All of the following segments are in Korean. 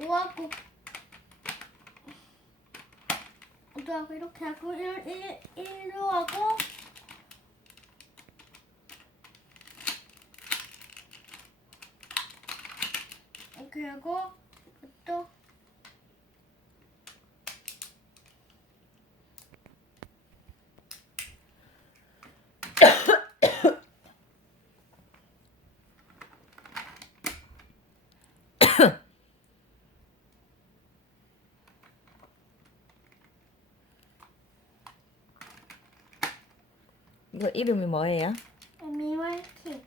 5하고. 5하고 이렇게 하고 1, 1, 1로 하고. 하고 또 이거 이름이 뭐예요? 미월킹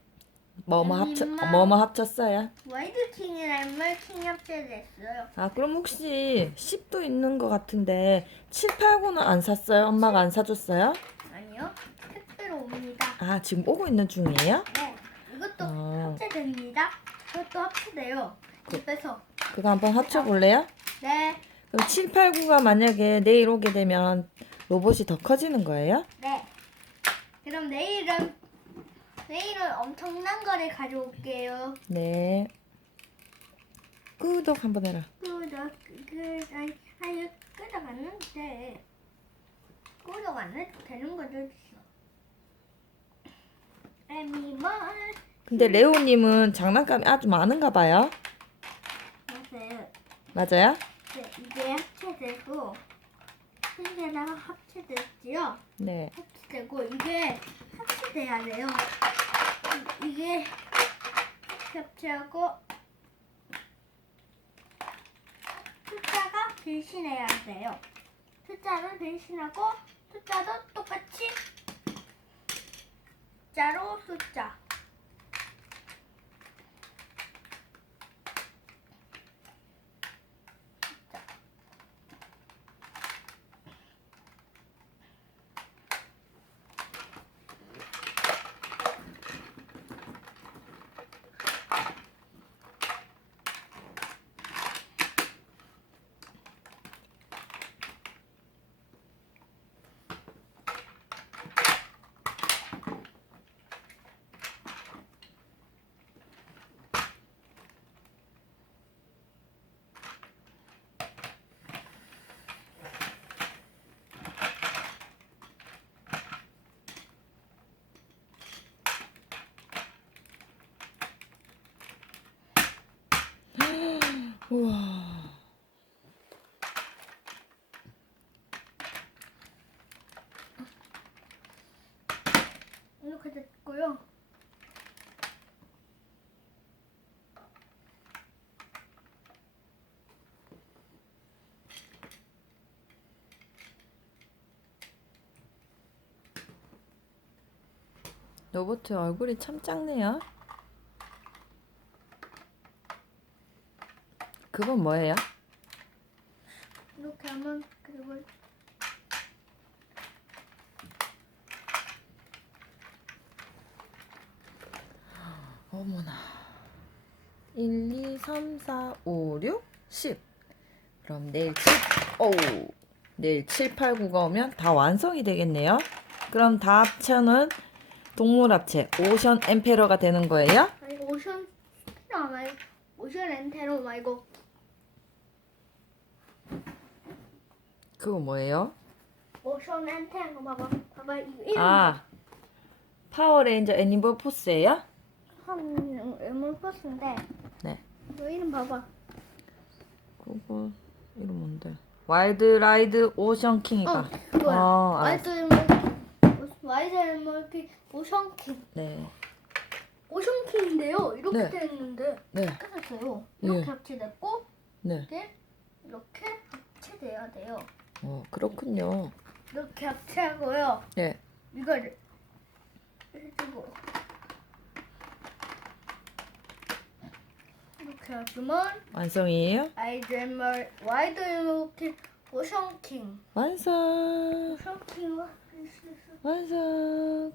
뭐뭐 합쳐 엄마. 뭐뭐 합쳤어요? 와이드킹이랑 엠멀킹 합체됐어요 아 그럼 혹시 10도 있는 것 같은데 7, 8, 9는 안 샀어요? 엄마가 안 사줬어요? 아니요 택배로 옵니다 아 지금 오고 있는 중이에요? 네 이것도 어. 합체됩니다 이것도 합체돼요 그- 집에서 그거 한번 합쳐볼래요? 네 그럼 7, 8, 9가 만약에 내일 오게 되면 로봇이 더 커지는 거예요? 네. 그럼 내일은 내일은 엄청난 거를 가져올게요. 네. 구독 한번 해라. 구독 그 아니 아니 구독 안 해도 돼. 구독 안 해도 되는 거죠. 근데 레오님은 장난감이 아주 많은가 봐요. 맞아요. 맞아요? 네, 이게 합체되고 한 개랑 합체됐지요. 네. 합체 되고 이게 합체돼야 돼요. 이- 이게 합체하고 숫자가 변신해야 돼요. 숫자는 변신하고 숫자도 똑같이 숫자로 숫자. 우와. 이렇게 됐고요. 로봇 얼굴이 참 작네요. 그건 뭐예요? 이렇게 하면 그리고 어머나. 1, 2, 3, 4, 5, 6, 10. 그럼 내일 7, 어우. 내일 7, 8, 9가 오면 다 완성이 되겠네요. 그럼 다 합쳐는 동물 합체 오션 엠페러가 되는 거예요? 아니 오션 스피너 말고 오션 엔테로 말고 그거 뭐예요? 오션 엔테로 봐봐 봐봐 이거 아. 파워레인저 애니멀 포스예요? 한 에물 포스인데 네. 이거 이름 봐봐 그거 이름 뭔데? 와일드 라이드 오션 킹이다. 어 그거야 어, 와이드. 에물 와이드 에물피 오션 킹 네. 오션 킹인데요 이렇게 네. 돼 있는데 네. 예. 이렇게 합체됐고 네. 이렇게 이렇게 합체돼야 돼요 어, 그렇군요. 이렇게 합체하고요 네. 이거를 해주고 이렇게 하면 완성이에요? 아이즈멀 와이드 이렇게 오션킹 완성. 오션킹 완성.